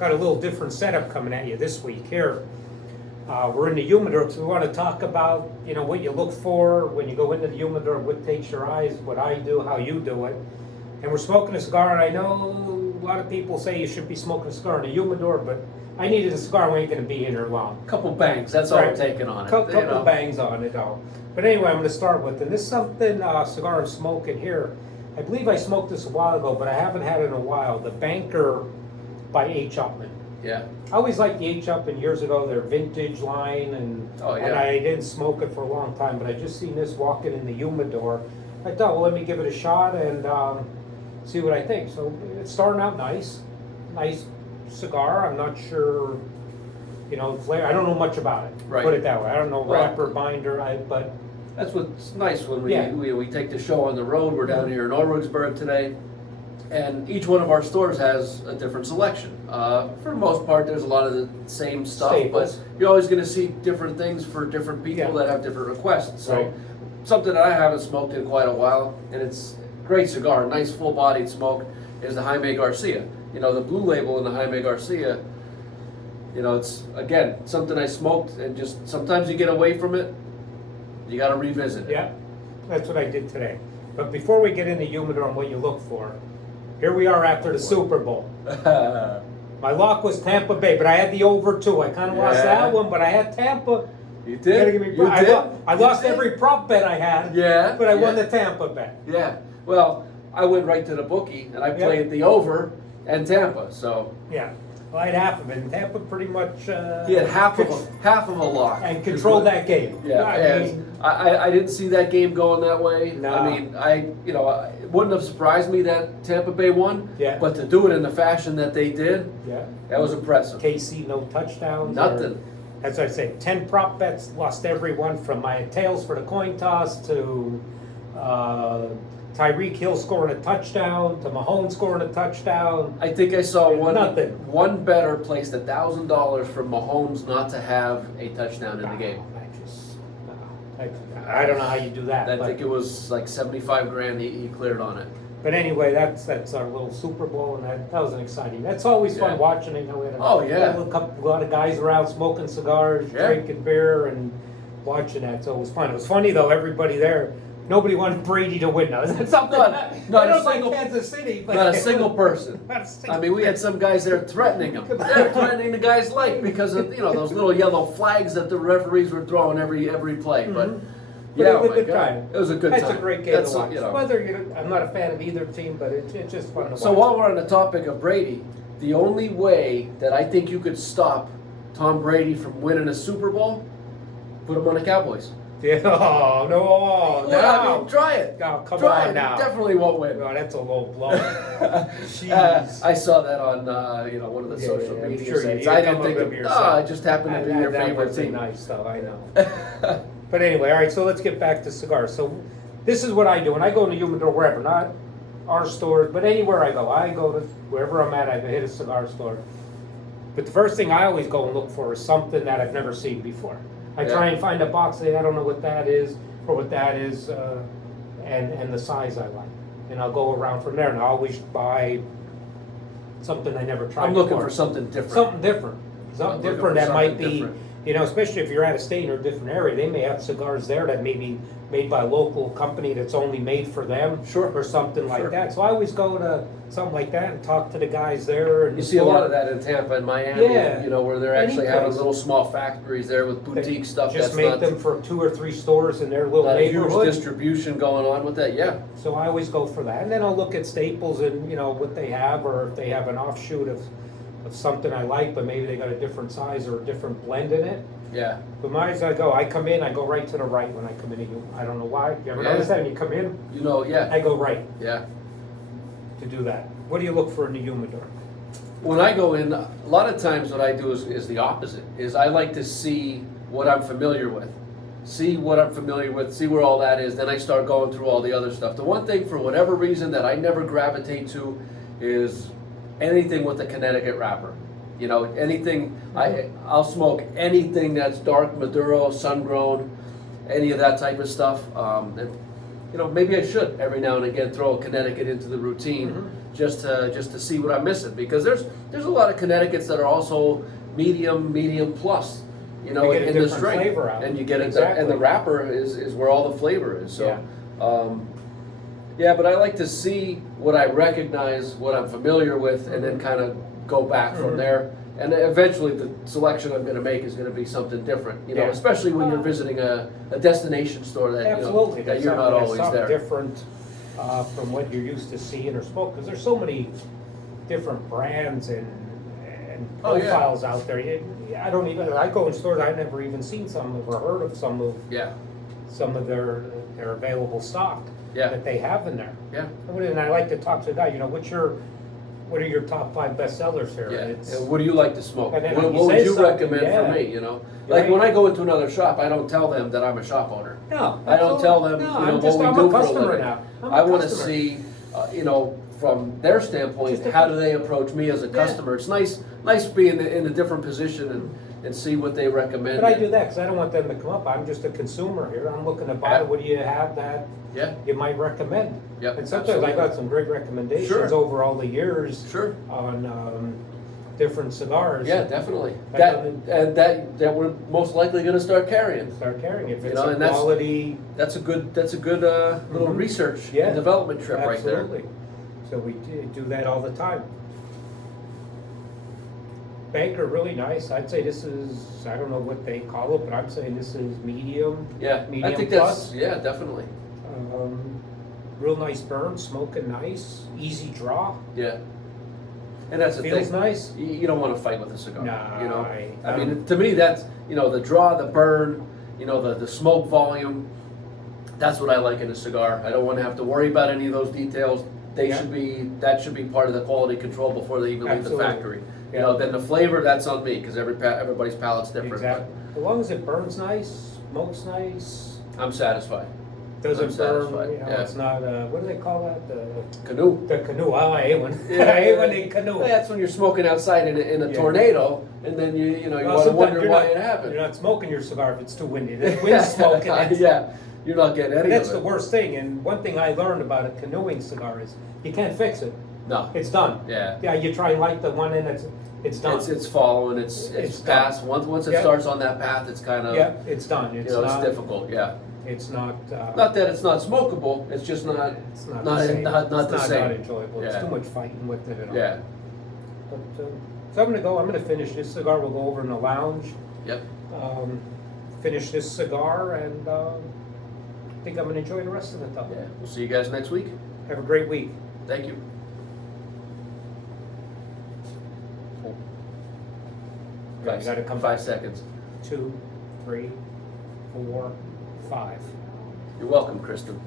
got a little different setup coming at you this week here. We're in the humidor, so we want to talk about, you know, what you look for when you go into the humidor, what takes your eyes, what I do, how you do it. And we're smoking a cigar, and I know a lot of people say you should be smoking a cigar in the humidor, but I needed a cigar, we ain't going to be in there long. Couple bangs, that's all we're taking on it. Couple bangs on it, all. But anyway, I'm going to start with, and this is something, cigar I'm smoking here. I believe I smoked this a while ago, but I haven't had it in a while. The Banker by H. Upmann. Yeah. I always liked the H. Upmann years ago, their vintage line, and I didn't smoke it for a long time, but I just seen this walking in the humidor. I thought, well, let me give it a shot and see what I think. So it's starting out nice cigar. I'm not sure, you know, flavor. I don't know much about it. Right. Put it that way. I don't know Well, wrapper, binder, but that's what's nice when Yeah. we take the show on the road. We're down here in Ulrichsburg today, and each one of our stores has a different selection. For the most part, there's a lot of the same stuff, Staples. but you're always going to see different things for different people that have different requests. So Right. something that I haven't smoked in quite a while, and it's a great cigar, nice full-bodied smoke, is the Jaime Garcia. You know, the blue label in the Jaime Garcia, you know, it's, again, something I smoked, and just sometimes you get away from it, you got to revisit it. yeah, that's what I did today. But before we get into humidor and what you look for, here we are after the Super Bowl. My lock was Tampa Bay, but I had the over too. I kind of lost that one, but I had Tampa. You You gotta did? give me You I, did? lo- I You lost did? every prop bet I had. Yeah, But I won yeah. the Tampa bet. Yeah, well, I went right to the bookie, and I played the over and Tampa, so Yeah. Well, I had half of it. And Tampa pretty much. he had half of a lock. And controlled that game. Yeah, I and mean, I didn't see that game going that way. No. I mean, it wouldn't have surprised me that Tampa Bay won. Yeah. But to do it in the fashion that they did, yeah. that was impressive. KC, no touchdowns. Nothing. As I say, 10 prop bets, lost every one from my tails for the coin toss to Tyreek Hill scoring a touchdown to Mahomes scoring a touchdown. I think I saw Nothing. one better placed $1,000 for Mahomes not to have a touchdown in the game. I don't know how you do that. I but, think it was like 75 grand he cleared on it. but anyway, that's our little Super Bowl, and that was an exciting. That's always fun Yeah. watching it. You know, we had Oh, yeah. a lot of guys around smoking cigars, Yeah. drinking beer, and watching that. So it was fun. It was funny though. Everybody there. Nobody wanted Brady to win. Now, is that something? Not I a don't like single- Kansas City. But Not a single person. Not a single I mean, we had some guys there threatening him. They're threatening the guy's life because of, you know, those little yellow flags that the referees were throwing every play. But But yeah, it was oh a my good God. time. It was a good That's time. a great game That's, to watch. you know. Whether I'm not a fan of either team, but it's just fun to watch. So while we're on the topic of Brady, the only way that I think you could stop Tom Brady from winning a Super Bowl, put him on the Cowboys. Yeah, oh, no, Well, I mean, try it. Oh, come Try on it. now. You definitely won't win. No, that's a low blow. Jeez. I saw that on one of the Yeah, social yeah, I'm media sure you- sites. you I come didn't think up of with it. yourself. Oh, it just happened to be your That favorite wasn't team. nice, though, I know. But anyway, all right, so let's get back to cigars. So this is what I do. When I go to humidor, wherever, not our stores, but anywhere I go to wherever I'm at, I hit a cigar store. But the first thing I always go and look for is something that I've never seen before. I try and find a box that I don't know what that is, or what that is, and the size I like. And I'll go around from there, and I always buy something I never tried I'm looking before. for something different. Something different. I'm Something looking different for that might something be, different. you know, especially if you're out of state or a different area, they may have cigars there that may be made by a local company that's only made for them. Sure. Or something like Sure. that. So I always go to something like that and talk to the guys there. And You see a lot of that in Tampa and Miami, Yeah. you know, where they're Any actually having place. little small factories there with boutique stuff Just that's make not, them for 2 or 3 stores in their little not a huge neighborhood. distribution going on with that. Yeah. So I always go for that. And then I'll look at staples and, you know, what they have, or if they have an offshoot of something I like, but maybe they got a different size or a different blend in it. Yeah. But mine is I go right to the right when I come in. I don't know why. You ever Yeah. notice that when you come in? You know, yeah. I go right Yeah. to do that. What do you look for in the humidor? When I go in, a lot of times what I do is the opposite. Is I like to see what I'm familiar with. See what I'm familiar with, see where all that is, then I start going through all the other stuff. The one thing, for whatever reason, that I never gravitate to is anything with a Connecticut wrapper. You know, anything, I'll smoke anything that's dark Maduro, sun-grown, any of that type of stuff. And, you know, maybe I should every now and again throw a Connecticut into the routine. just to see what I'm missing, because there's a lot of Connecticut's that are also medium plus, you know, You get a in the different strength, flavor out. and you get Exactly. and the wrapper is where all the flavor is. So, Yeah. yeah, but I like to see what I recognize, what I'm familiar with, and then kind of go back from there. And eventually, the selection I'm going to make is going to be something different, you know, Yeah. especially when you're visiting a destination store that Absolutely. that There's you're not something- always there's something there. different from what you're used to seeing or smoking, because there's so many different brands and Oh, yeah. profiles out there. I don't even, I go in stores, I've never even seen some of or heard of some of their available stock Yeah. that they have in there. Yeah. And I like to talk to the guy, you know, what are your top 5 bestsellers here? Yeah. It's- And what do you like to smoke? And then What, when you what would say you something, recommend yeah. for me? You know, Yeah, like when I- I go into another shop, I don't tell them that I'm a shop owner. No, I don't tell them, no, you know, I'm just, what I'm we a do for a customer living. now. I'm a I want to customer. see, you know, from their standpoint, Just a- how do they approach me as a Yeah. customer? It's nice being in a different position and see what they recommend. But I do that because I don't want them to come up. I'm just a consumer here. I'm looking to buy. Yeah. What do you have that Yeah. you might recommend? Yep, And sometimes I absolutely. got some great recommendations Sure. over all the years Sure. on different cigars. Yeah, definitely. Like That we're most likely going to start carrying. Start carrying if You it's know, a and that's- quality. That's a good little Mhm. research Yeah. and development trip right there. Absolutely. So we do that all the time. Baker, really nice. I'd say this is, I don't know what they call it, but I'm saying this is medium. Yeah, I Medium think plus. yeah, definitely. Real nice burn, smoking nice, easy draw. Yeah. And that's the Feels thing. nice. You don't want to fight with a cigar. Nah, you know, I mean, to me, that's, you know, the draw, the burn, you know, the smoke volume. That's what I like in a cigar. I don't want to have to worry about any of those details. Yeah. That should be part of the quality control before they even leave the Absolutely. factory. You Yeah. know, then the flavor, that's on me, because everybody's palate's different. Exactly. As long as it burns nice, smokes nice, But I'm satisfied. doesn't I'm burn, satisfied, you know, yeah. it's not, what do they call that? Canoe. The canoe. Oh, I hate one. Yeah. I hate when they canoe. That's when you're smoking outside in a Yeah. tornado, and then you Well, want to sometimes wonder you're why not- it happened. You're not smoking your cigar if it's too windy. The wind's smoking it. Yeah, you're not getting any That's of it. the worst thing. And one thing I learned about a canoeing cigar is you can't fix it. No. It's done. Yeah. Yeah, you try and light the one in, it's done. It's following. It's It's done. past. Once it Yeah. starts on that path, it's kind of Yeah, it's done. It's it's not. difficult. Yeah. It's not. Not that it's not smokable. It's just not. It's not not the same. not It's the same. Not enjoyable. It's Yeah. too much fighting with it. And all. Yeah. But so I'm gonna finish this cigar. We'll go over in the lounge. Yep. Finish this cigar, and I think I'm gonna enjoy the rest of it though. Yeah. We'll see you guys next week. Have a great week. Thank you. Yeah, you gotta come 5 seconds. 2, 3, 4, 5. You're welcome, Kristen.